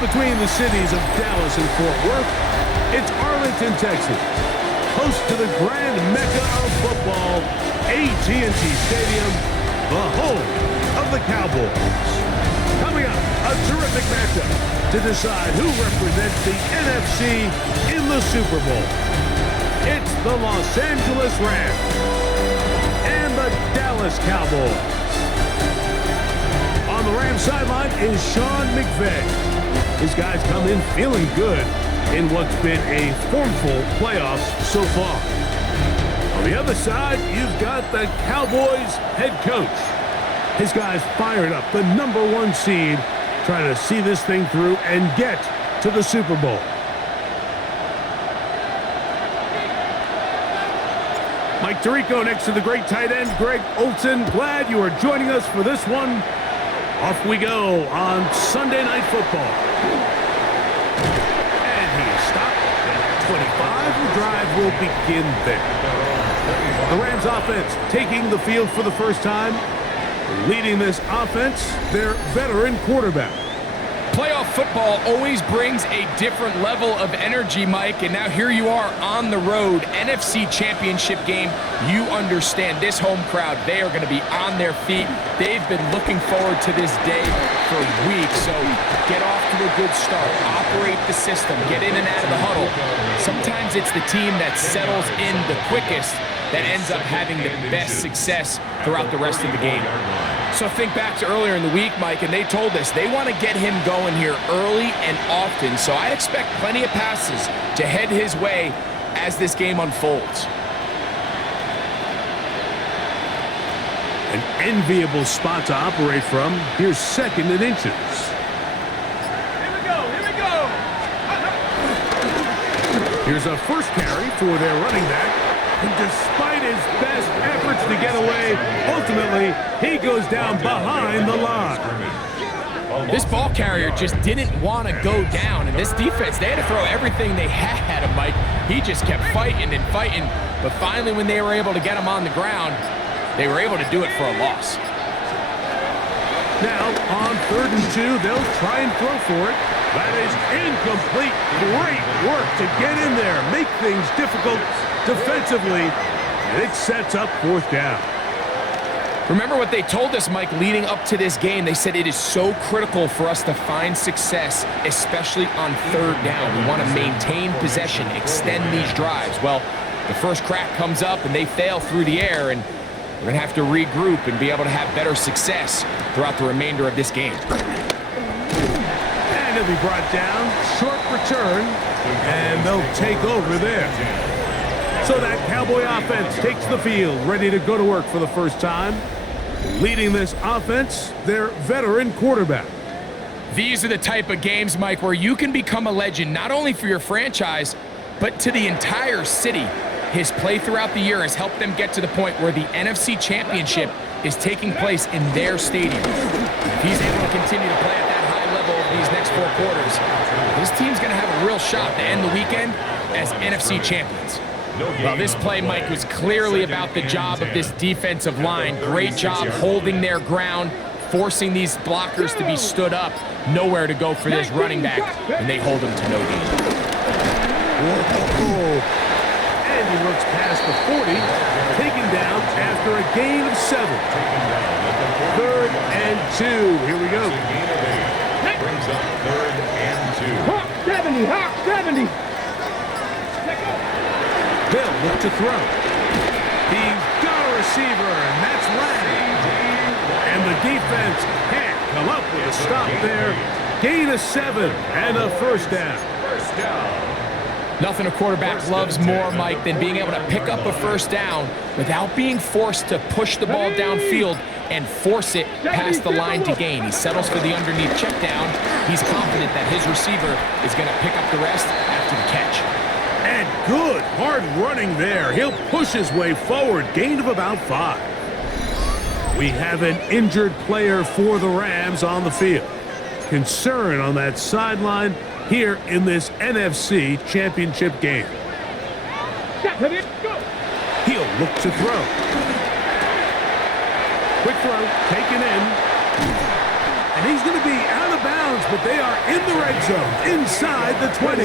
between the cities of Dallas and Fort Worth, it's Arlington, Texas, host to the grand mecca of football, AT&T Stadium, the home of the Cowboys. Coming up, a terrific matchup to decide who represents the NFC in the Super Bowl. It's the Los Angeles Rams and the Dallas Cowboys. On the Rams sideline is Sean McVay. His guys come in feeling good in what's been a formful playoffs so far. On the other side, you've got the Cowboys head coach. His guys fired up, the #1 seed, trying to see this thing through and get to the Super Bowl. Mike Tirico next to the great tight end, Greg Olsen. Glad you are joining us for this one. Off we go on Sunday Night Football. And he is stopped at 25. The drive will begin there. The Rams offense taking the field for the first time. Leading this offense, their veteran quarterback. Playoff football always brings a different level of energy, Mike, and now here you are on the road, NFC Championship game. You understand this home crowd, they are going to be on their feet. They've been looking forward to this day for weeks, so get off to a good start. Operate the system, get in and out of the huddle. Sometimes it's the team that settles in the quickest that ends up having the best success throughout the rest of the game. So think back to earlier in the week, Mike, and they told us they want to get him going here early and often. So I expect plenty of passes to head his way as this game unfolds. An enviable spot to operate from. Here's 2nd and inches. Here we go, here we go! Here's a first carry for their running back. And despite his best efforts to get away, ultimately, he goes down behind the line. This ball carrier just didn't want to go down, and this defense, they had to throw everything they had at him, Mike. He just kept fighting and fighting, but finally when they were able to get him on the ground, they were able to do it for a loss. Now, on 3rd and 2, they'll try and throw for it. That is incomplete. Great work to get in there, make things difficult defensively, and it sets up 4th down. Remember what they told us, Mike, leading up to this game. They said it is so critical for us to find success, especially on 3rd down. We want to maintain possession, extend these drives. Well, the first crack comes up, and they fail through the air, and we're going to have to regroup and be able to have better success throughout the remainder of this game. And he'll be brought down. Short return, and they'll take over there. So that Cowboy offense takes the field, ready to go to work for the first time. Leading this offense, their veteran quarterback. These are the type of games, Mike, where you can become a legend, not only for your franchise, but to the entire city. His play throughout the year has helped them get to the point where the NFC Championship is taking place in their stadium. If he's able to continue to play at that high level over these next 4 quarters, this team's going to have a real shot to end the weekend as NFC champions. Well, this play, Mike, was clearly about the job of this defensive line. Great job holding their ground, forcing these blockers to be stood up. Nowhere to go for this running back, and they hold him to no gain. And he looks past the 40, taken down after a gain of 7. 3rd and 2. Here we go. Brings up 3rd and 2. Hawk 70, Hawk 70. They'll look to throw. He's got a receiver, and that's Lang. And the defense can't come up with a stop there. Gain of 7 and a 1st down. Nothing a quarterback loves more, Mike, than being able to pick up a 1st down without being forced to push the ball downfield and force it past the line to gain. He settles for the underneath check down. He's confident that his receiver is going to pick up the rest after the catch. And good hard running there. He'll push his way forward. Gain of about 5. We have an injured player for the Rams on the field. Concern on that sideline here in this NFC Championship game. He'll look to throw. Quick throw, taken in. And he's going to be out of bounds but they are in the red zone, inside the 20.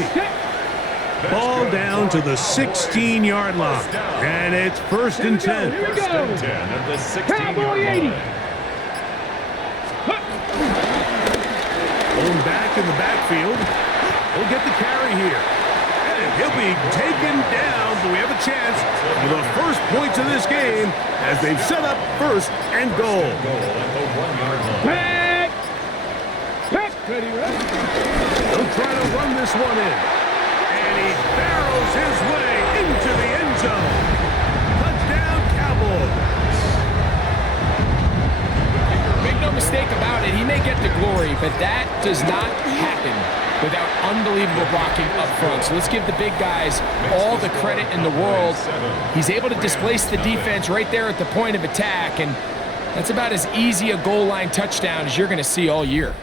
Ball down to the 16-yard line, and it's first and 10. Here we go. First and 10 at the 16-yard Cowboy 80. line. Going back in the backfield. He'll get the carry here. And he'll be taken down, but we have a chance for the first points of this game as they've set up first and goal. Goal at the 1-yard line. Pack. Pack. Ready, ready. He'll try to run this one in. And he barrels his way into the end zone. Touchdown, Cowboys. Make no mistake about it, he may get the glory, but that does not happen without unbelievable blocking up front. So let's give the big guys all the credit in the world. He's able to displace the defense right there at the point of attack, and that's about as easy a goal line touchdown as you're going to see all year.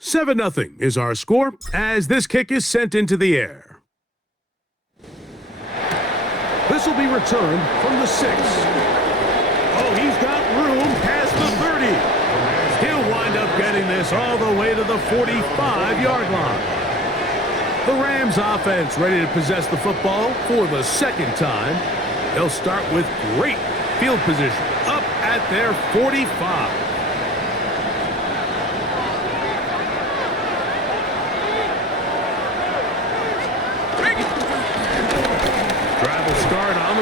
Seven 0 is our score as this kick is sent into the air. This will be returned from the 6. Oh, he's got room past the 30. He'll wind up getting this all the way to the 45-yard line. The Rams offense ready to possess the football for the second time. They'll start with great field position up at their 45.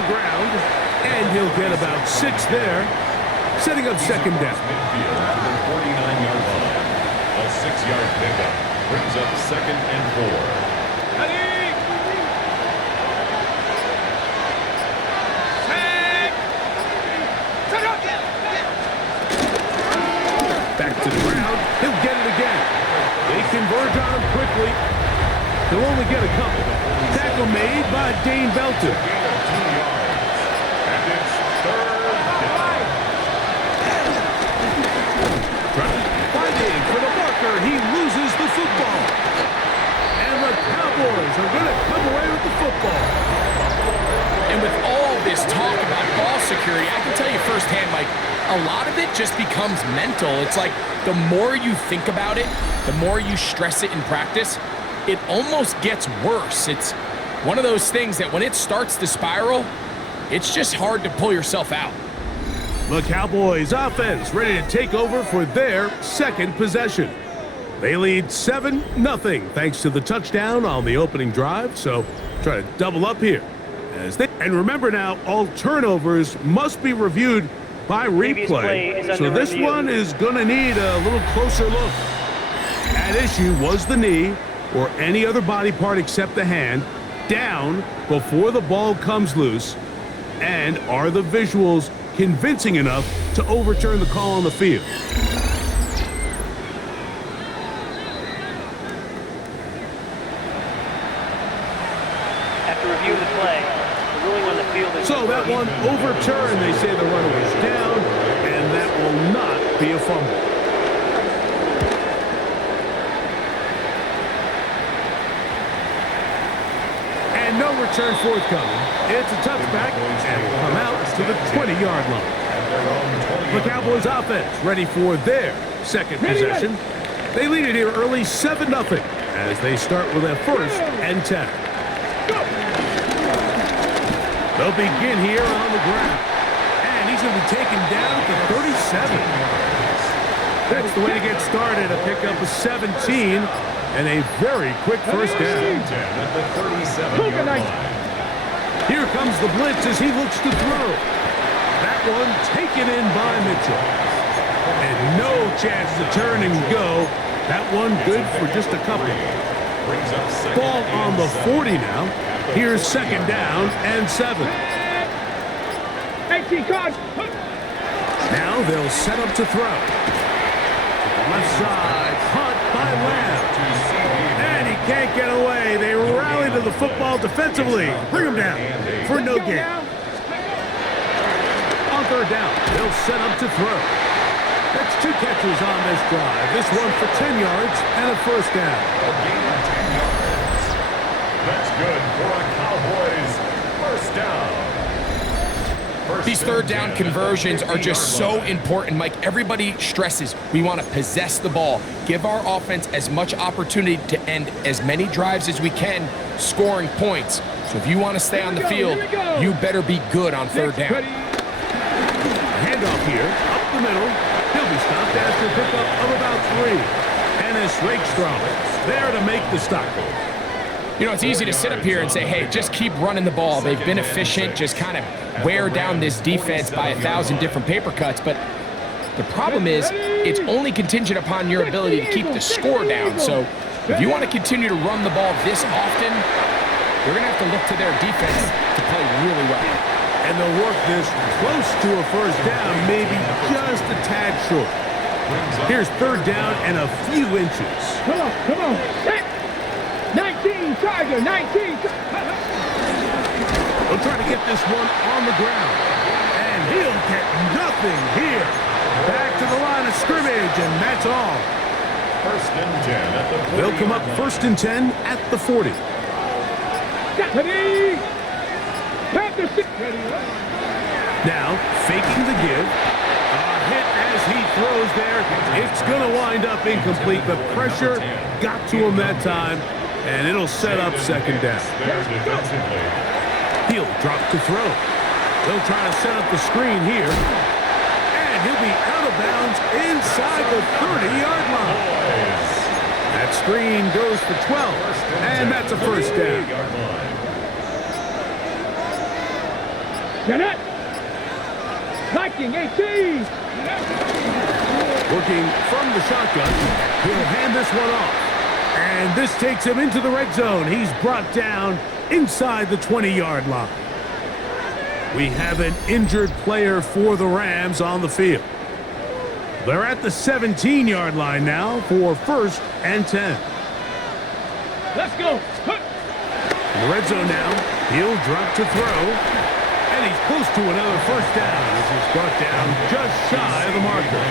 Ground, and he'll get about 6 there, setting up second down. Midfield to the 49-yard line. A 6-yard pickup brings up second and 4. Back to the ground. He'll get it again. They converge on him quickly. He'll only get a couple. Tackle made by Dane Belton. He loses the football. And the Cowboys are going to come away with the football. And with all this talk about ball security, I can tell you firsthand, Mike, a lot of it just becomes mental. It's like the more you think about it, the more you stress it in practice, it almost gets worse. It's one of those things that when it starts to spiral, it's just hard to pull yourself out. The Cowboys offense ready to take over for their second possession. They lead 7-0 thanks to the touchdown on the opening drive, so try to double up here. And remember now, all turnovers must be reviewed by replay. So this one is going to need a little closer look. At issue was the knee or any other body part except the hand down before the ball comes loose. And are the visuals convincing enough to overturn the call on the field? So that one overturned. They say the runner was down, and that will not be a fumble. And no return forthcoming. It's a touchback, and will come out to the 20-yard line. The Cowboys offense ready for their second possession. They lead it here early 7-0 as they start with a first and 10. They'll begin here on the ground. And he's going to be taken down at the 37. That's the way to get started. A pickup of 17 and a very quick first down. At the 37-yard line. Here comes the blitz as he looks to throw. That one taken in by Mitchell. And no chance to turn and go. That one good for just a couple. Ball on the 40 now. Here's second down and 7. Now they'll set up to throw. Left side, punt by Lamb. And he can't get away. They rally to the football defensively. Bring him down for no gain. On third down, they'll set up to throw. That's 2 catches on this drive. This one for 10 yards and a first down. A gain of 10 yards. That's good for a Cowboys first down. These third down conversions are just so important, Mike. Everybody stresses we want to possess the ball, give our offense as much opportunity to end as many drives as we can, scoring points. So if you want to stay on the field, you better be good on third down. Handoff here, up the middle. He'll be stopped after a pickup of about 3. And it's Rakestraw there to make the stop. You know, it's easy to sit up here and say, hey, just keep running the ball. They've been efficient, just kind of wear down this defense by 1,000 different paper cuts. But the problem is it's only contingent upon your ability to keep the score down. So if you want to continue to run the ball this often, you're going to have to look to their defense to play really well. And they'll work this close to a first down, maybe just a tad short. Here's third down and a few inches. Come on, come on. 19, Tiger, 19. He'll try to get this one on the ground. And he'll get nothing here. Back to the line of scrimmage, and that's all. First and 10 at the 40. They'll come up first and 10 at the 40. Ready. Ready. Now, faking the give. A hit as he throws there. It's going to wind up incomplete. The pressure got to him that time, and it'll set up second down. He'll drop to throw. They'll try to set up the screen here. And he'll be out of bounds inside the 30-yard line. That screen goes for 12, and that's a first down. Get it. Viking 18. Working from the shotgun, he'll hand this one off. And this takes him into the red zone. He's brought down inside the 20-yard line. We have an injured player for the Rams on the field. They're at the 17-yard line now for first and 10. Let's go. In the red zone now, he'll drop to throw. And he's close to another first down as he's brought down just shy of the marker.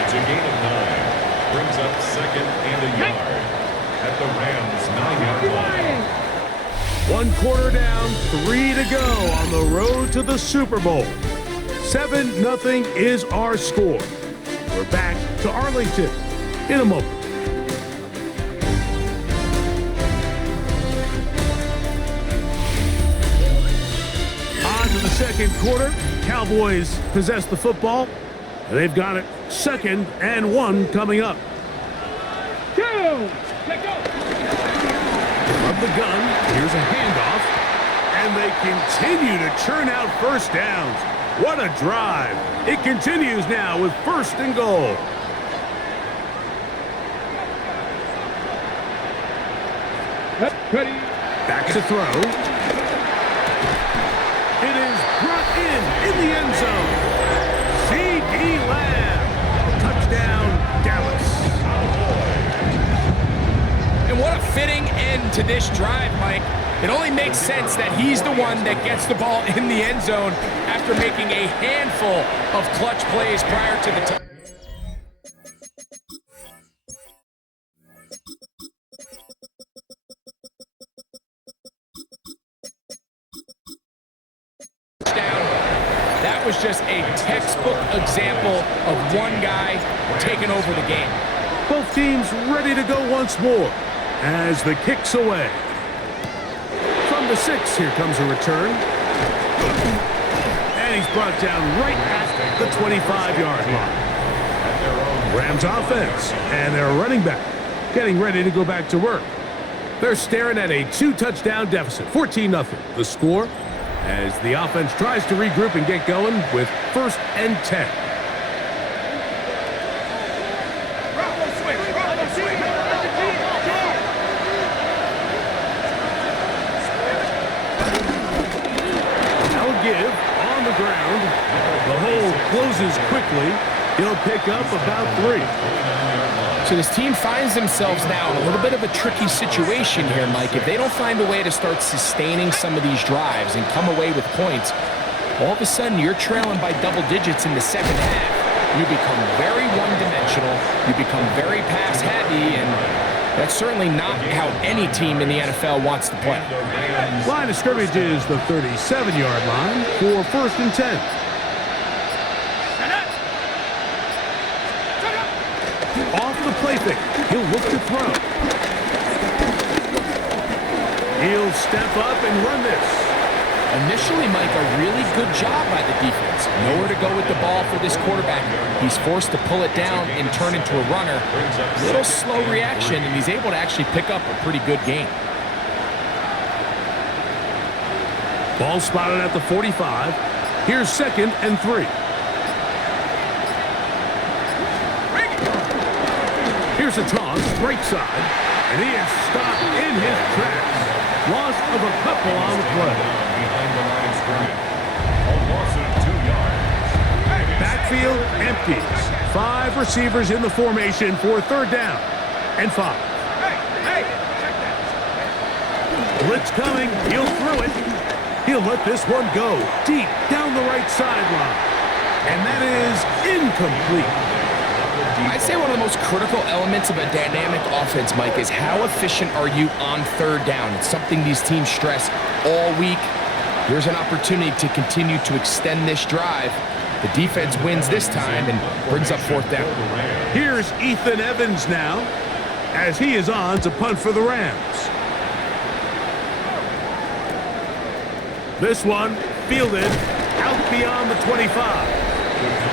It's a gain of 9. Brings up second and a yard at the Rams' 9-yard line. 1 quarter down, 3 to go on the road to the Super Bowl. 7-0 is our score. We're back to Arlington in a moment. On to the second quarter. Cowboys possess the football. They've got it 2nd and 1 coming up. Go. Let go. From the gun, here's a handoff. And they continue to churn out first downs. What a drive. It continues now with 1st and goal. Ready. Back to throw. It is brought in the end zone. C.D. Lamb. Touchdown, Dallas. And what a fitting end to this drive, Mike. It only makes sense that he's the one that gets the ball in the end zone after making a handful of clutch plays prior to the touchdown. That was just a textbook example of one guy taking over the game. Both teams ready to go once more as the kick's away. From the 6, here comes a return. And he's brought down right at the 25-yard line. Rams offense and their running back getting ready to go back to work. They're staring at a 2-touchdown deficit, 14-0. The score as the offense tries to regroup and get going with 1st and 10. Give on the ground. The hole closes quickly. He'll pick up about 3. So this team finds themselves now in a little bit of a tricky situation here, Mike. If they don't find a way to start sustaining some of these drives and come away with points, all of a sudden you're trailing by double digits in the second half. You become very one-dimensional. You become very pass-heavy, and That's certainly not how any team in the NFL wants to play. Line of scrimmage is the 37-yard line for 1st and 10. Off the play fake. He'll look to throw. He'll step up and run this. Initially, Mike, a really good job by the defense. Nowhere to go with the ball for this quarterback. He's forced to pull it down and turn into a runner. Little slow reaction, and he's able to actually pick up a pretty good gain. Ball spotted at the 45. Here's 2nd and 3. Here's a toss, right side, and he is stopped in his tracks. Loss of a couple on the play. Behind the line of scrimmage. A loss of 2 yards. Backfield empties. 5 receivers in the formation for 3rd down and 5. Blitz coming. He'll throw it. He'll let this one go deep down the right sideline. And that is incomplete. I'd say one of the most critical elements of a dynamic offense, Mike, is how efficient are you on 3rd down. It's something these teams stress all week. Here's an opportunity to continue to extend this drive. The defense wins this time and brings up 4th down. Here's Ethan Evans now as he is on to punt for the Rams. This one fielded out beyond the 25.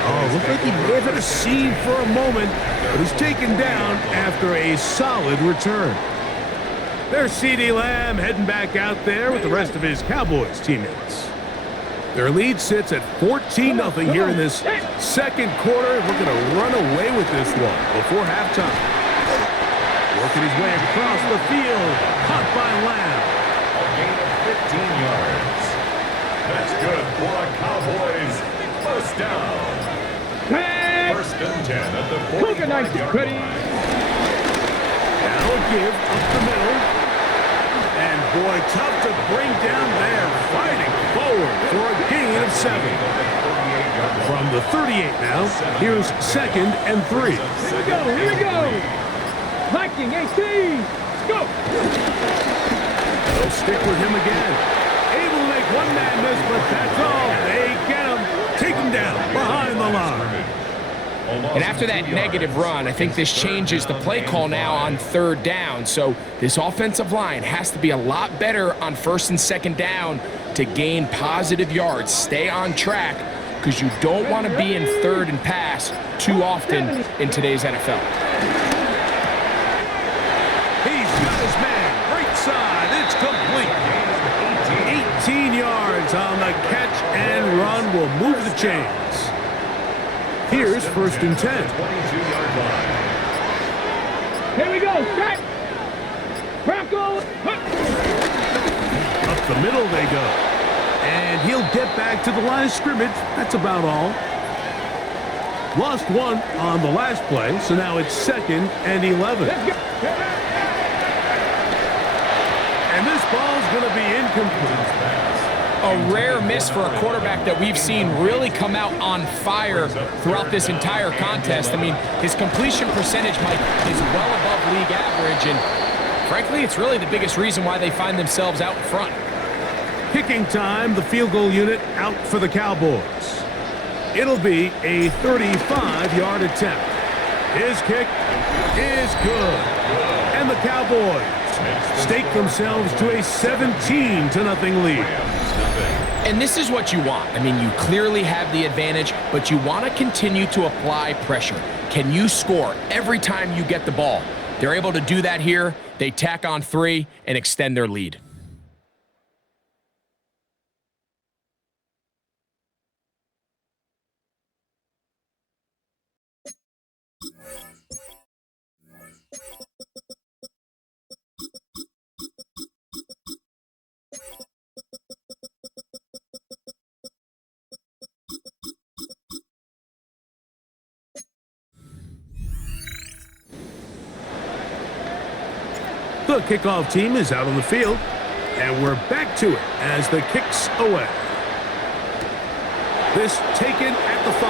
Oh, looked like he may have had a seam for a moment, but was taken down after a solid return. There's CeeDee Lamb heading back out there with the rest of his Cowboys teammates. Their lead sits at 14-0 here in this 2nd quarter. We're going to run away with this one before halftime. Working his way across the field, caught by Lamb. A gain of 15 yards. That's good for a Cowboys 1st down. 1st and 10 at the 45-yard line. Now a give up the middle. And boy, tough to bring down there. Fighting forward for a gain of 7. From the 38 now, here's 2nd and 3. Here we go, here we go. Viking 18. Let's go. They'll stick with him again. Able to make one man miss, but that's all. They get him. Take him down behind the line. And after that negative run, I think this changes the play call now on 3rd down. So this offensive line has to be a lot better on 1st and 2nd down to gain positive yards. Stay on track because you don't want to be in 3rd and pass too often in today's NFL. He's got his man. Right side. It's complete. 18 yards on the catch and run will move the chains. Here's 1st and 10. 22-yard line. Here we go. Set. Bronco. Up the middle they go. And he'll get back to the line of scrimmage. That's about all. Lost one on the last play, so now it's 2nd and 11. And this ball's going to be incomplete. A rare miss for a quarterback that we've seen really come out on fire throughout this entire contest. I mean, his completion percentage, Mike, is well above league average, and frankly, it's really the biggest reason why they find themselves out in front. Kicking time, the field goal unit out for the Cowboys. It'll be a 35-yard attempt. His kick is good. And the Cowboys stake themselves to a 17-0 lead. And this is what you want. I mean, you clearly have the advantage, but you want to continue to apply pressure. Can you score every time you get the ball? They're able to do that here. They tack on 3 and extend their lead. The kickoff team is out on the field, and we're back to it as the kick's away. This taken at the 5,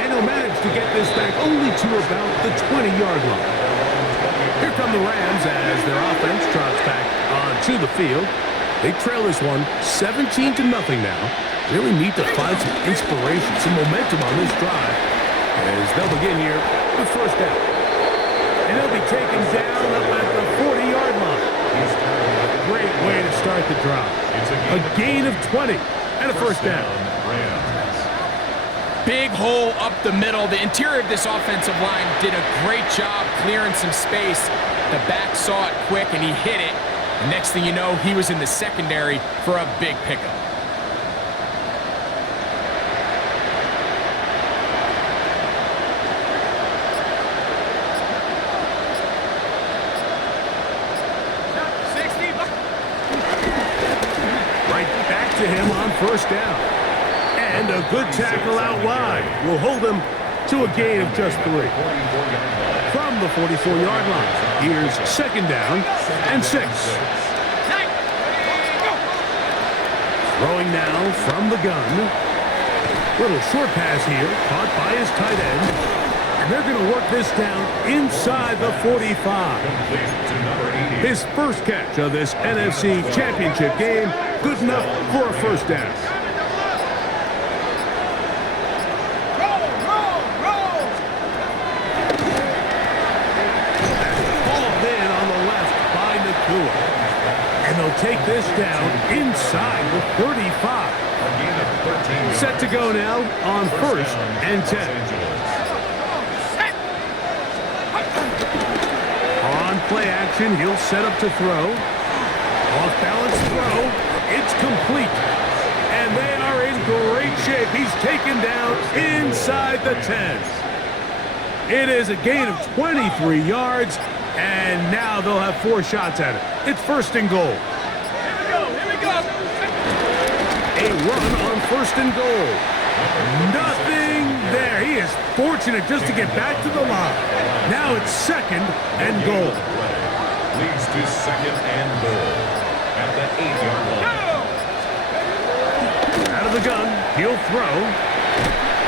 and he'll manage to get this back only to about the 20-yard line. Here come the Rams as their offense trots back onto the field. They trail this one 17-0 now. Really need to find some inspiration, some momentum on this drive as they'll begin here with first down. And they'll be taken down up at the 40-yard line. Great way to start the drive. A gain of 20 and a first down. Big hole up the middle. The interior of this offensive line did a great job clearing some space. The back saw it quick, and he hit it. And next thing you know, he was in the secondary for a big pickup. Right back to him on first down. And a good tackle out wide will hold him to a gain of just 3. From the 44-yard line, here's second down and 6. Throwing now from the gun. Little short pass here, caught by his tight end. And they're going to work this down inside the 45. His first catch of this NFC Championship game, good enough for a first down. And they'll take this down inside the 35. Set to go now on first and 10. On play action, he'll set up to throw. Off balance throw. It's complete. And they are in great shape. He's taken down inside the 10. It is a gain of 23 yards. And now they'll have 4 shots at it. It's first and goal. Here we go. A run on first and goal. Nothing there. He is fortunate just to get back to the line. Now it's second and goal. Leads to second and goal at the 8-yard line. Out of the gun, he'll throw.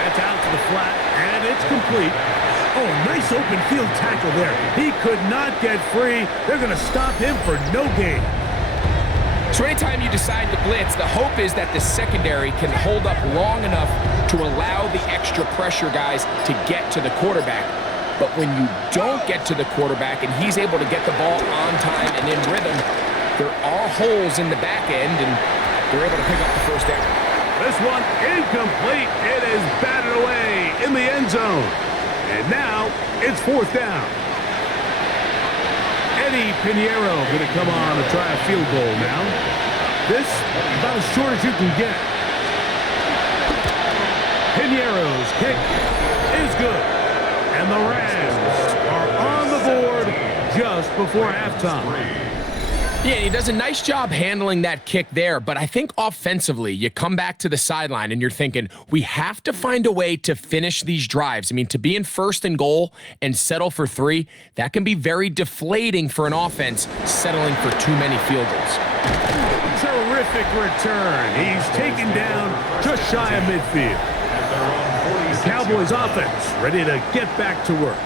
That's out to the flat, and it's complete. Oh, nice open field tackle there. He could not get free. They're going to stop him for no gain. So anytime you decide to blitz, the hope is that the secondary can hold up long enough to allow the extra pressure guys to get to the quarterback. But when you don't get to the quarterback and he's able to get the ball on time and in rhythm, there are holes in the back end, and they're able to pick up the first down. This one incomplete. It is batted away in the end zone. And now it's fourth down. Eddie Pinheiro going to come on to try a field goal now. This about as short as you can get. Pinheiro's kick is good. And the Rams are on the board just before halftime. Yeah, he does a nice job handling that kick there, but I think offensively, you come back to the sideline and you're thinking, we have to find a way to finish these drives. I mean, to be in first and goal and settle for 3, that can be very deflating for an offense settling for too many field goals. Terrific return. He's taken down just shy of midfield. The Cowboys offense ready to get back to work.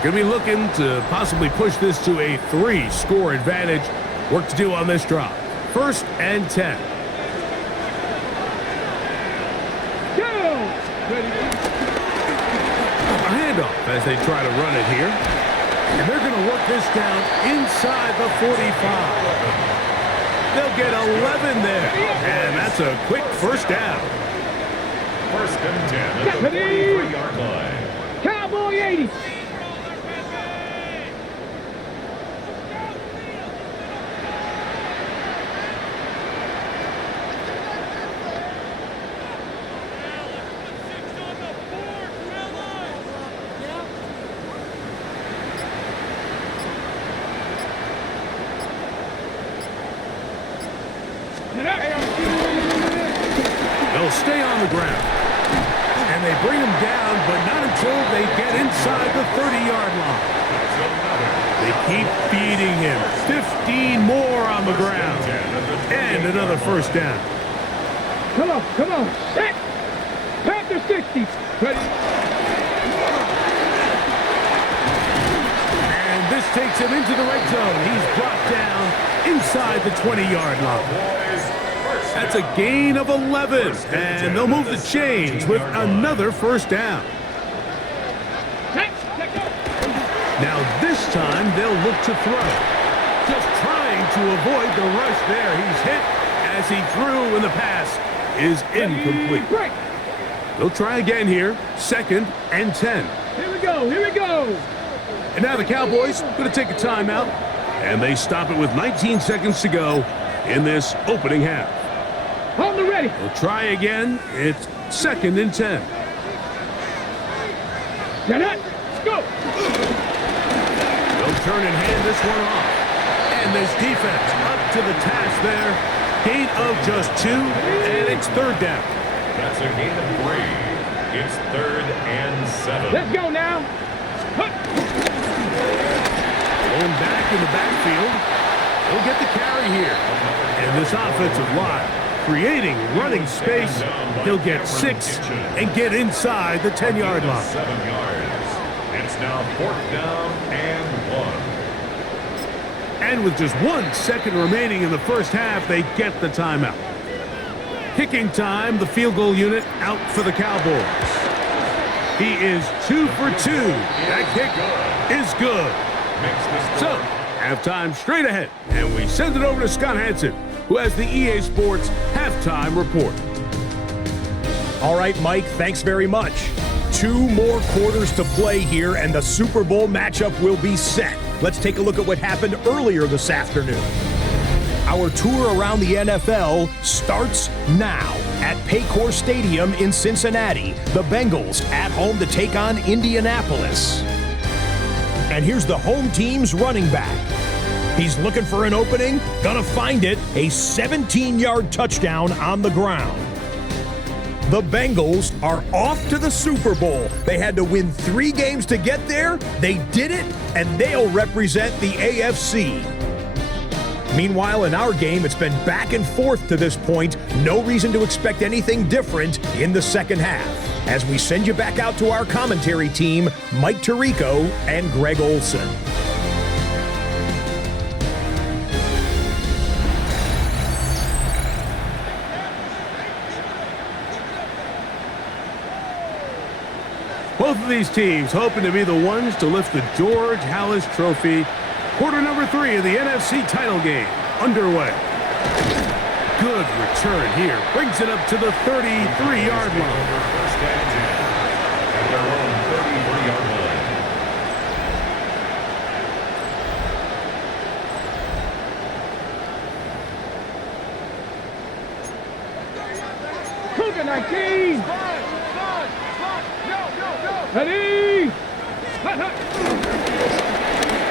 They're going to be looking to possibly push this to a 3-score advantage. Work to do on this drive. First and 10. Go! A handoff as they try to run it here. And they're going to work this down inside the 45. They'll get 11 there. And that's a quick first down. First and 10 at the 43-yard line. Cowboy 80. They'll stay on the ground. And they bring him down, but not until they get inside the 30-yard line. They keep feeding him. 15 more on the ground. And another first down. Come on. Set. Panther 60. Ready. And This takes him into the red zone. He's brought down inside the 20-yard line. That's a gain of 11, and they'll move the chains with another first down. Now this time they'll look to throw. Just trying to avoid the rush there. He's hit as he threw, and the pass is incomplete. They'll try again here. 2nd and 10. Here we go, here we go. And now the Cowboys going to take a timeout, and they stop it with 19 seconds to go in this opening half. On the ready. They'll try again. It's 2nd and 10. Get it. Let's go. They'll turn and hand this one off. And this defense up to the task there. Gain of just 2, and it's 3rd down. That's a gain of 3. It's 3rd and 7. Let's go now. Going back in the backfield. He'll get the carry here. And this offensive line creating running space. He'll get 6 and get inside the 10-yard line. 7 yards. It's now 4th down and 1. And with just 1 second remaining in the first half, they get the timeout. Kicking time, the field goal unit out for the Cowboys. He is 2 for 2. That kick is good. So, halftime straight ahead, and we send it over to Scott Hansen, who has the EA Sports halftime report. All right, Mike, thanks very much. 2 more quarters to play here, and the Super Bowl matchup will be set. Let's take a look at what happened earlier this afternoon. Our tour around the NFL starts now at Paycor Stadium in Cincinnati. The Bengals at home to take on Indianapolis. And here's the home team's running back. He's looking for an opening, gonna find it, a 17-yard touchdown on the ground. The Bengals are off to the Super Bowl. They had to win 3 games to get there. They did it, and they'll represent the AFC. Meanwhile, in our game, it's been back and forth to this point. No reason to expect anything different in the second half. As we send you back out to our commentary team, Mike Tirico and Greg Olson. Both of these teams hoping to be the ones to lift the George Halas Trophy. Quarter number 3 of the NFC title game underway. Good return here. Brings it up to the 33-yard line. First and 10 at their own 33-yard line. Cougar 19. Ready.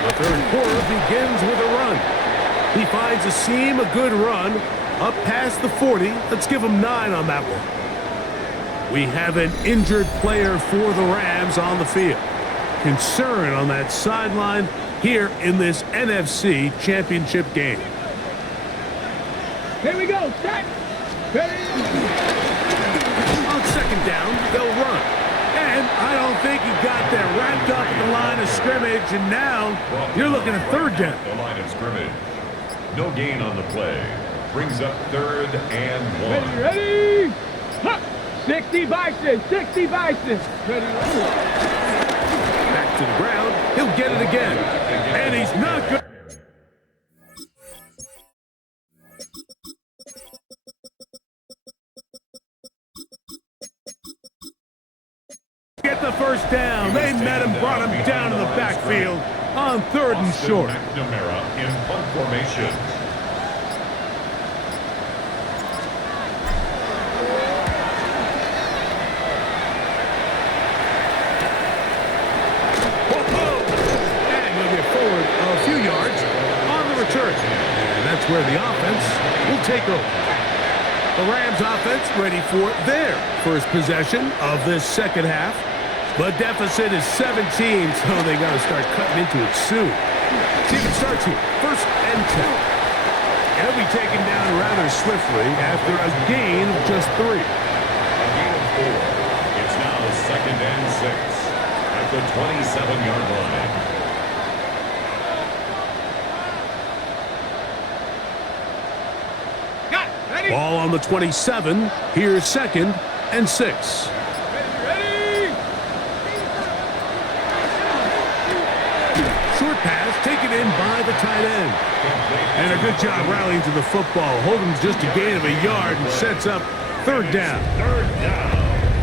The third quarter begins with a run. He finds a seam, a good run, up past the 40. Let's give him 9 on that one. We have an injured player for the Rams on the field. Concern on that sideline here in this NFC Championship game. Here we go. Set. Ready. On 2nd down, they'll run. And I don't think he got there wrapped up at the line of scrimmage, and now you're looking at 3rd down. The line of scrimmage. No gain on the play. Brings up 3rd and 1. Ready? Huh. 60 Bison, 60 Bison. Ready? Back to the ground. He'll get it again. And he's not good. Get the first down. They met him, brought him down to the backfield on 3rd and short. McNamara in punt formation. And he'll get forward a few yards on the return. And that's where the offense will take over. The Rams offense ready for their first possession of this second half. The deficit is 17, so they got to start cutting into it soon. See if it starts here. 1st and 10. And he'll be taken down rather swiftly after a gain of just 3. A gain of 4. It's now 2nd and 6 at the 27-yard line. Ball on the 27. Here's 2nd and 6. Short pass taken in by the tight end. And a good job rallying to the football. Holding just a gain of a yard and sets up 3rd down.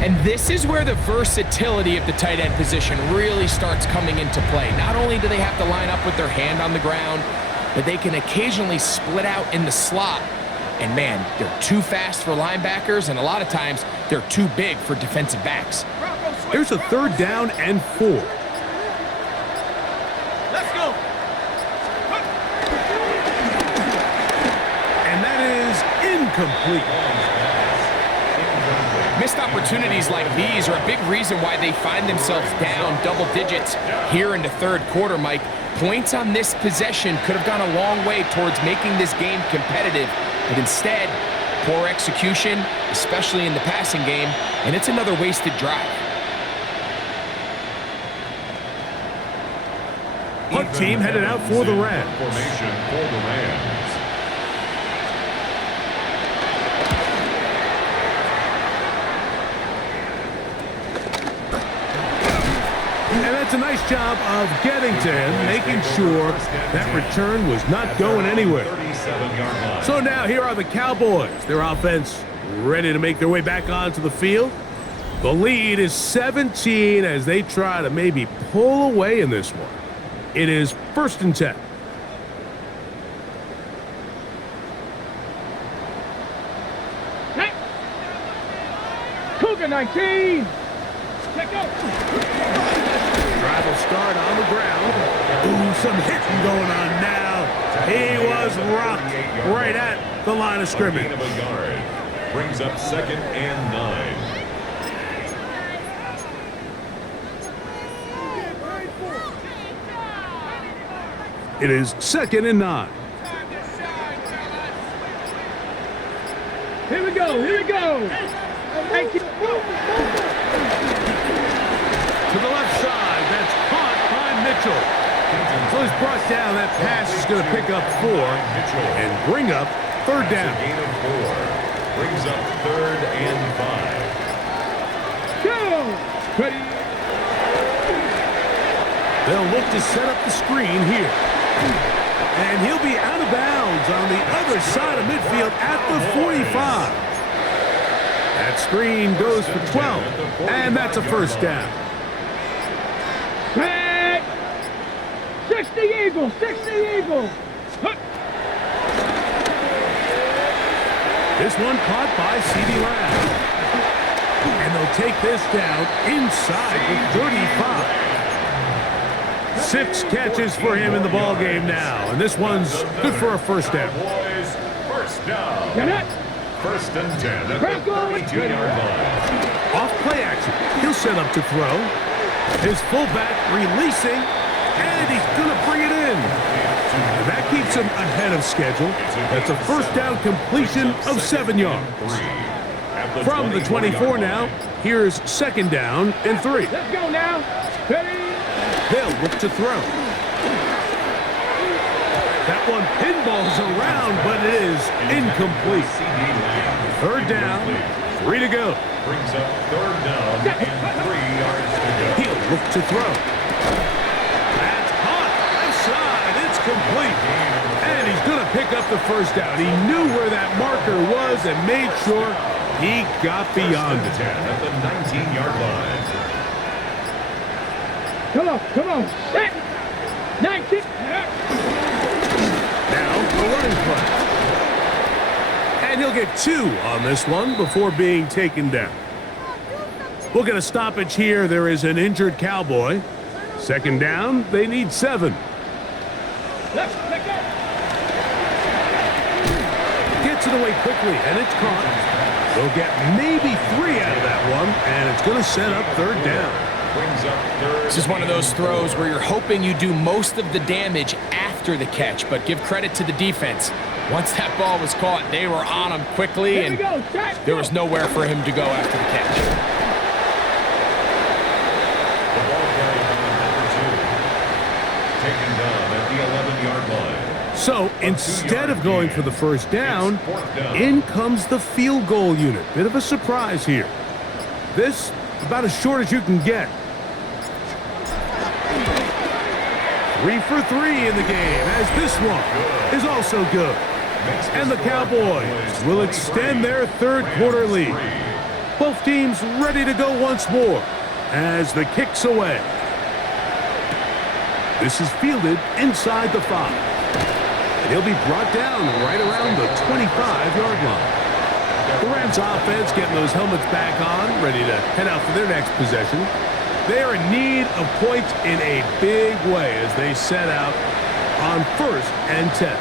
And this is where the versatility of the tight end position really starts coming into play. Not only do they have to line up with their hand on the ground, but they can occasionally split out in the slot. And man, they're too fast for linebackers, and a lot of times they're too big for defensive backs. Here's a 3rd down and 4. Let's go. And that is incomplete. Missed opportunities like these are a big reason why they find themselves down double digits here in the 3rd quarter, Mike. Points on this possession could have gone a long way towards making this game competitive, but instead, poor execution, especially in the passing game, and it's another wasted drive. Punt team headed out for the Rams. Formation for the Rams. And that's a nice job of getting to him, making sure that return was not going anywhere. So now here are the Cowboys. Their offense ready to make their way back onto the field. The lead is 17 as they try to maybe pull away in this one. It is 1st and 10. Hey. Cougar 19. Check out. Drive will start on the ground. Ooh, some hitting going on now. He was rocked right at the line of scrimmage. Gain of a yard. Brings up 2nd and 9. It is 2nd and 9. Here we go. Here we go. Hey, To the left side, that's caught by Mitchell. So he's brought down. That pass is going to pick up 4 and bring up 3rd down. Gain of 4. Brings up 3rd and 5. go. Ready. They'll look to set up the screen here. And he'll be out of bounds on the other side of midfield at the 45. That screen goes for 12, and that's a 1st down. Hey. 60 Eagles. 60 Eagles. This one caught by C.D. Lamb. And they'll take this down inside the 35. 6 catches for him in the ball game now, and this one's good for a 1st down. Cowboys, 1st down. Get it. 1st and 10 at the 32-yard line. Off play action. He'll set up to throw. His fullback releasing, and he's going to bring it in. And that keeps him ahead of schedule. That's a 1st down completion of 7 yards. From the 24 now, here's 2nd down and 3. Let's go now. Ready. They'll look to throw. That one pinballs around, but it is incomplete. 3rd down, 3 to go. Brings up 3rd down and 3 yards to go. He'll look to throw. That's caught. Left side. It's complete. And he's going to pick up the 1st down. He knew where that marker was and made sure he got beyond it. 10 at the 19-yard line. Come on. Come on. Set. 19. Now the running play. And he'll get 2 on this one before being taken down. We'll get a stoppage here. There is an injured Cowboy. 2nd down, they need 7. Let's go. Gets it away quickly, and it's caught. They'll get maybe 3 out of that one, and it's going to set up 3rd down. Brings up 3rd. This is one of those throws where you're hoping you do most of the damage after the catch, but give credit to the defense. Once that ball was caught, they were on him quickly, and there was nowhere for him to go after the catch. The ball carried on number 2. Taken down at the 11-yard line. So instead of going for the first down, in comes the field goal unit. Bit of a surprise here. This about as short as you can get. 3 for 3 in the game, as this one is also good. And the Cowboys will extend their third quarter lead. Both teams ready to go once more as the kick's away. This is fielded inside the 5. And he'll be brought down right around the 25-yard line. The Rams offense getting those helmets back on, ready to head out for their next possession. They are in need of points in a big way as they set out on 1st and 10.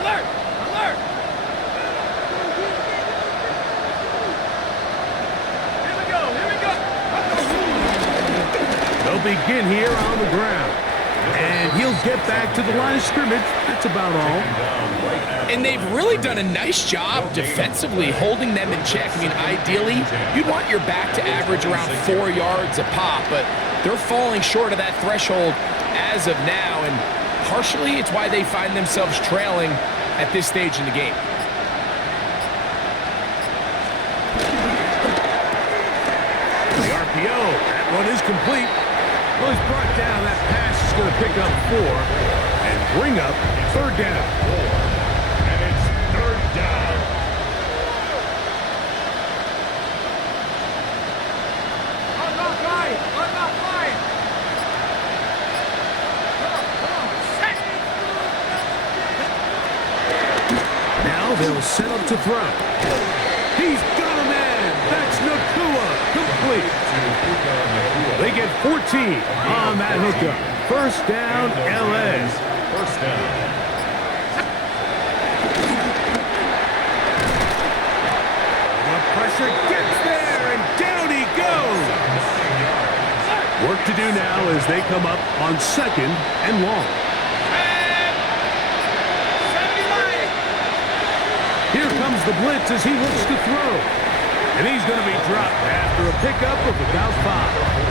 Alert! Alert! Here we go! Here we go! They'll begin here on the ground. And he'll get back to the line of scrimmage. That's about all. And they've really done a nice job defensively holding them in check. I mean, ideally, you'd want your back to average around 4 yards a pop, but they're falling short of that threshold as of now, and partially it's why they find themselves trailing at this stage in the game. The RPO, that one is complete. Well, he's brought down. That pass is going to pick up 4 and bring up 3rd down. And it's 3rd down. Unlock line! Unlock line! Come on! Set! Now they'll set up to throw. He's got a man. That's Nakua. Complete. They get 14 on that hookup. 1st down, LA. 1st down. The pressure gets there, and down he goes. Work to do now as they come up on 2nd and long. Here comes the blitz as he looks to throw. And he's going to be dropped after a pickup of about 5.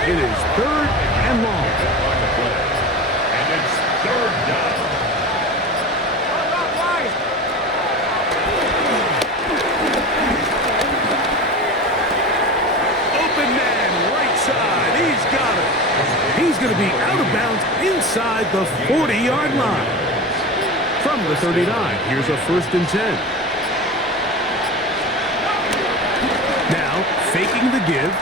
It is 3rd and long. And it's 3rd down. Unlock line! Open man, right side. He's got it. He's going to be out of bounds inside the 40-yard line. From the 39, here's a 1st and 10. Now, faking the give.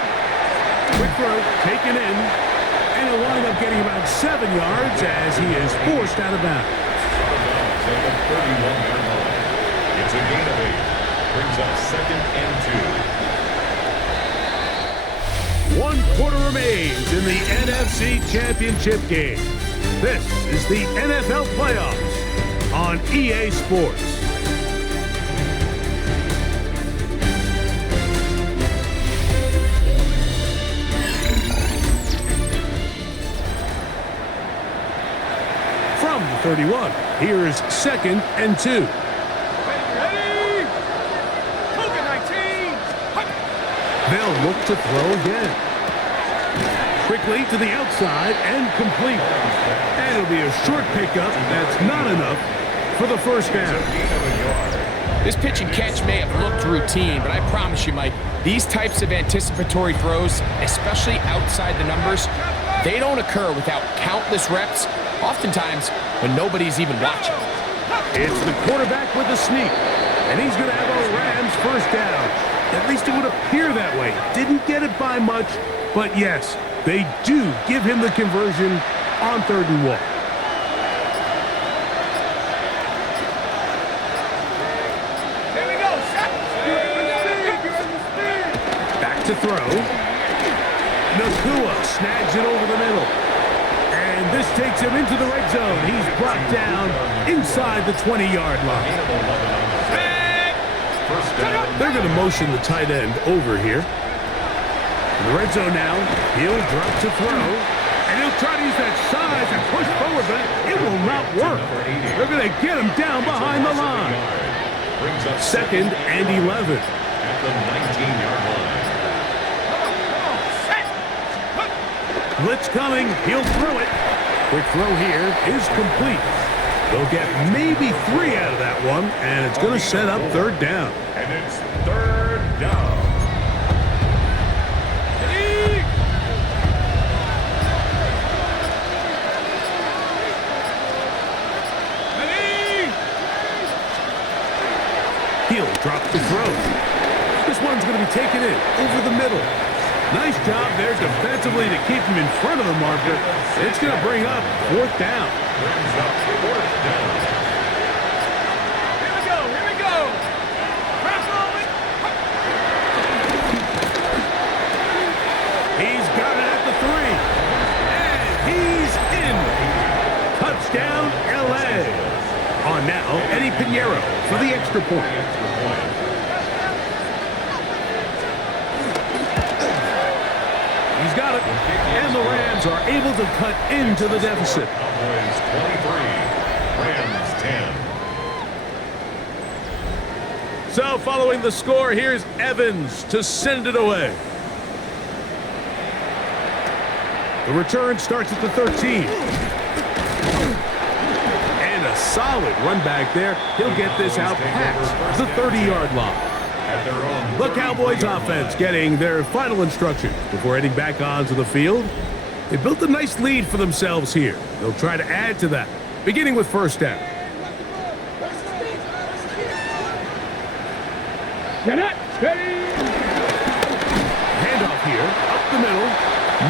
Quick throw, taken in. And he'll wind up getting about 7 yards as he is forced out of bounds. At the 31-yard line. It's a gain of 8. Brings up 2nd and 2. 1 quarter remains in the NFC Championship game. This is the NFL Playoffs on EA Sports. From the 31, here's 2nd and 2. Ready? Cougar 19! They'll look to throw again. Quickly to the outside and complete. And it'll be a short pickup. That's not enough for the 1st down. This pitch and catch may have looked routine, but I promise you, Mike, these types of anticipatory throws, especially outside the numbers, they don't occur without countless reps, oftentimes when nobody's even watching. It's the quarterback with the sneak, and he's going to have a Rams 1st down. At least it would appear that way. Didn't get it by much, but yes, they do give him the conversion on 3rd and 1. Here we go! Set! Back to throw. Nakua snags it over the middle. And this takes him into the red zone. He's brought down inside the 20-yard line. They're going to motion the tight end over here. In the red zone now, he'll drop to throw. And he'll try to use that size and push forward, but it will not work. They're going to get him down behind the line. Brings up 2nd and 11. At the 19-yard line. Blitz coming. He'll throw it. Quick throw here is complete. They'll get maybe 3 out of that one, and it's going to set up 3rd down. And it's 3rd down. He'll drop the throw. This one's going to be taken in over the middle. Nice job there defensively to keep him in front of the marker. It's going to bring up 4th down. Brings up 4th down. Here we go. Here we go. Crap rolling. He's got it at the 3. And he's in. Touchdown, L.A. On now, Eddie Pinheiro for the extra point. He's got it. And the Rams are able to cut into the deficit. Cowboys 23, Rams 10. So following the score, here's Evans to send it away. The return starts at the 13. And a solid run back there. He'll get this out past the 30-yard line. The Cowboys offense getting their final instructions before heading back onto the field. They built a nice lead for themselves here. They'll try to add to that, beginning with 1st down. Get it. Ready. Handoff here, up the middle.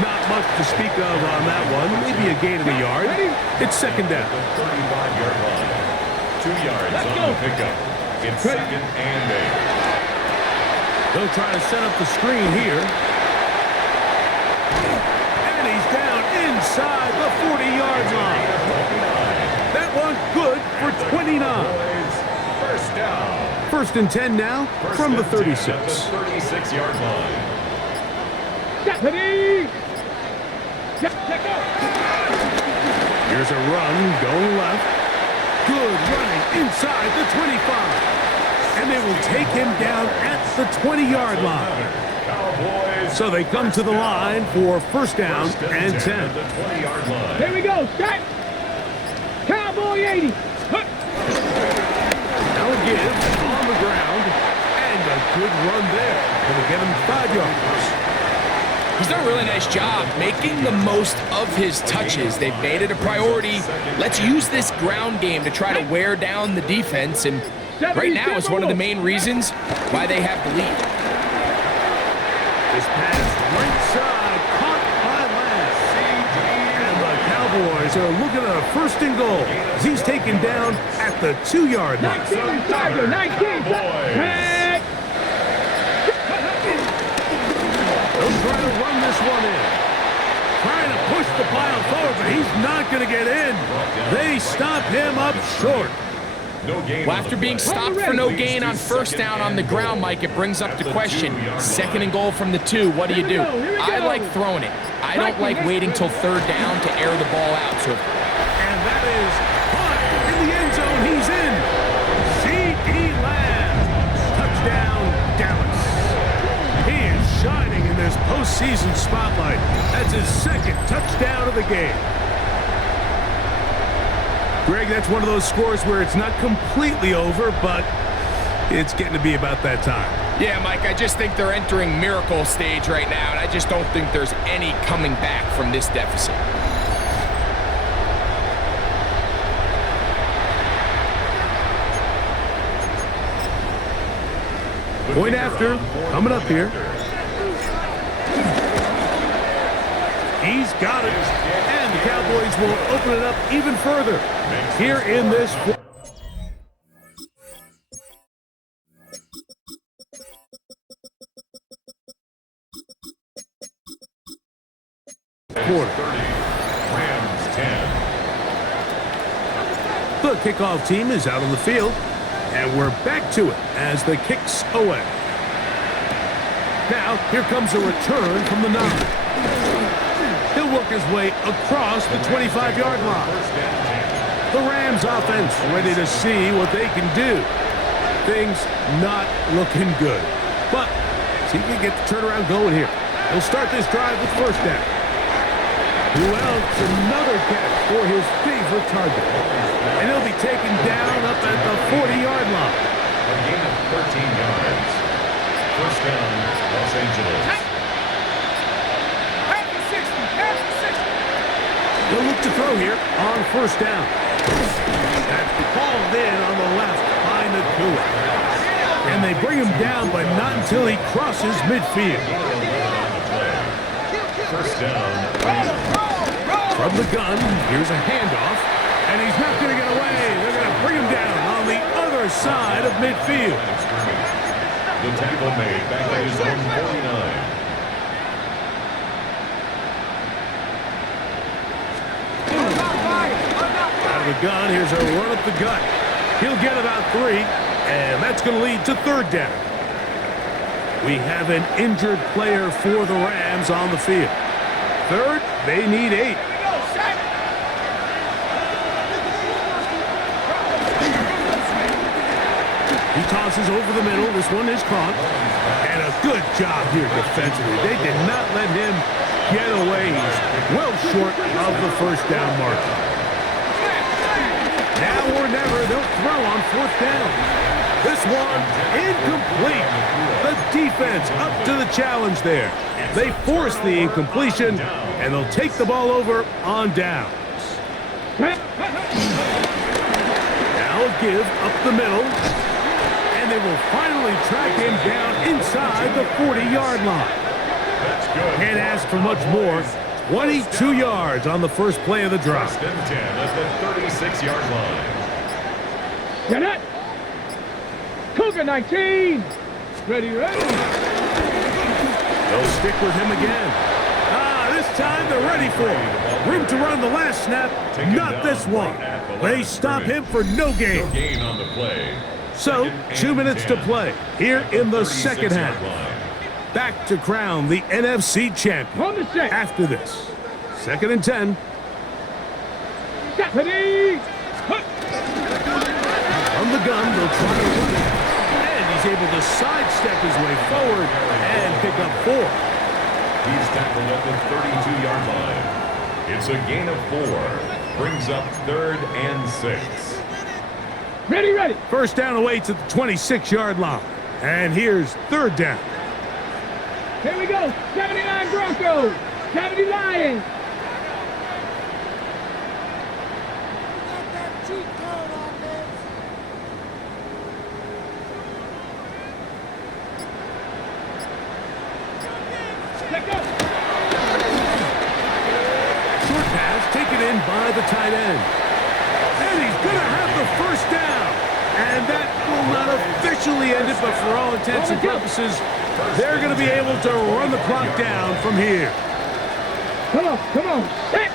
Not much to speak of on that one. Maybe a gain of a yard. It's 2nd down. The 35-yard line. 2 yards on the pickup. It's 2nd and 8. They'll try to set up the screen here. And he's down inside the 40-yard line. That one good for 29. 1st down. 1st and 10 now from the 36. At the 36-yard line. Ready. Go. Here's a run going left. Good running inside the 25. And they will take him down at the 20-yard line. So they come to the line for 1st down and 10. Here we go. Set. Cowboy 80. Now a give on the ground. And a good run there. Going to get him 5 yards. He's done a really nice job making the most of his touches. They've made it a priority. Let's use this ground game to try to wear down the defense, and right now it's one of the main reasons why they have the lead. This pass right side caught by Lance. And the Cowboys are looking at a 1st and goal as he's taken down at the 2-yard line. 19. They'll try to run this one in. Trying to push the pile forward, but he's not going to get in. They stop him up short. Well, after being stopped for no gain on 1st down on the ground, Mike, it brings up the question, 2nd and goal from the 2, what do you do? I like throwing it. I don't like waiting till 3rd down to air the ball out. So, and that is caught in the end zone. He's in. C.D. Lamb. Touchdown, Dallas. He is shining in this postseason spotlight. That's his 2nd touchdown of the game. Greg, that's one of those scores where it's not completely over, but it's getting to be about that time. Yeah, Mike, I just think they're entering miracle stage right now, and I just don't think there's any coming back from this deficit. Point after, coming up here. He's got it. And the Cowboys will open it up even further here in this quarter. Rams 10. The kickoff team is out on the field, and we're back to it as the kick's away. Now, here comes a return from the 9. He'll work his way across the 25-yard line. The Rams offense ready to see what they can do. things not looking good. But see if he can get the turnaround going here. He'll start this drive with first down. Wells, another catch for his favorite target. And he'll be taken down up at the 40-yard line. A gain of 13 yards. First down, Los Angeles. He'll look to throw here on first down. That's called in on the left by Nakua. And they bring him down, but not until he crosses midfield. First down. From the gun, here's a handoff. And he's not going to get away. They're going to bring him down on the other side of midfield. The tackle made back at his own 49. Out of the gun, here's a run up the gut. He'll get about 3, and that's going to lead to third down. We have an injured player for the Rams on the field. Third, they need 8. He tosses over the middle. This one is caught. And a good job here defensively. They did not let him get away. He's well short of the first down marker. Now or never, they'll throw on fourth down. This one, incomplete. The defense up to the challenge there. They force the incompletion, and they'll take the ball over on downs. Now a give up the middle, and they will finally track him down inside the 40-yard line. Can't ask for much more. 22 yards on the first play of the drive. First and 10 at the 36-yard line. Get it! Cougar 19! Ready, ready! They'll stick with him again. This time they're ready for him. Room to run the last snap, not this one. They stop him for no gain. Gain on the play. So, 2 minutes to play here in the second half. Back to crown the NFC champion after this. 2nd and 10. Stephanie! From the gun, they'll try to run it. And he's able to sidestep his way forward and pick up 4. He's tackled at the 32-yard line. It's a gain of 4. Brings up 3rd and 6. Ready, ready! First down awaits at the 26-yard line. And here's third down. Here we go. 79 Broncos. 70 Lions. Short pass taken in by the tight end. And he's going to have the first down. And that will not officially end it, but for all intents and purposes, they're going to be able to run the clock down from here. Come on, come on. Hit!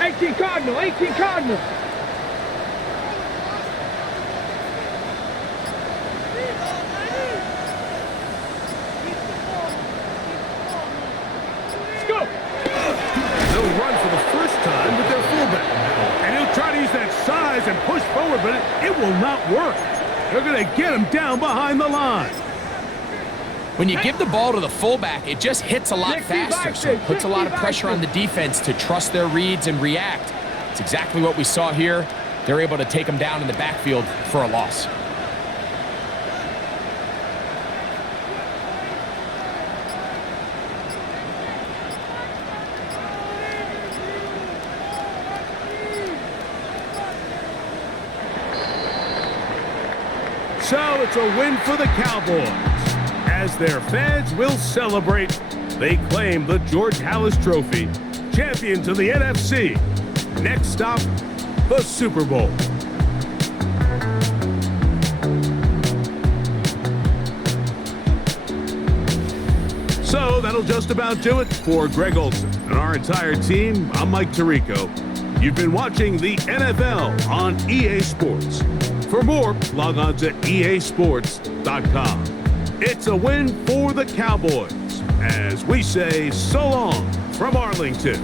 18 Cardinal, 18 Cardinal. Let's go. They'll run for the first time with their fullback. And he'll try to use that size and push forward, but it will not work. They're going to get him down behind the line. When you give the ball to the fullback, it just hits a lot faster, so it puts a lot of pressure on the defense to trust their reads and react. It's exactly what we saw here. They're able to take him down in the backfield for a loss. So it's a win for the Cowboys. As their fans will celebrate, they claim the George Halas Trophy, champions of the NFC. Next stop, the Super Bowl. So that'll just about do it for Greg Olson and our entire team. I'm Mike Tirico. You've been watching the NFL on EA Sports. For more, log on to easports.com. It's a win for the Cowboys, as we say so long from Arlington.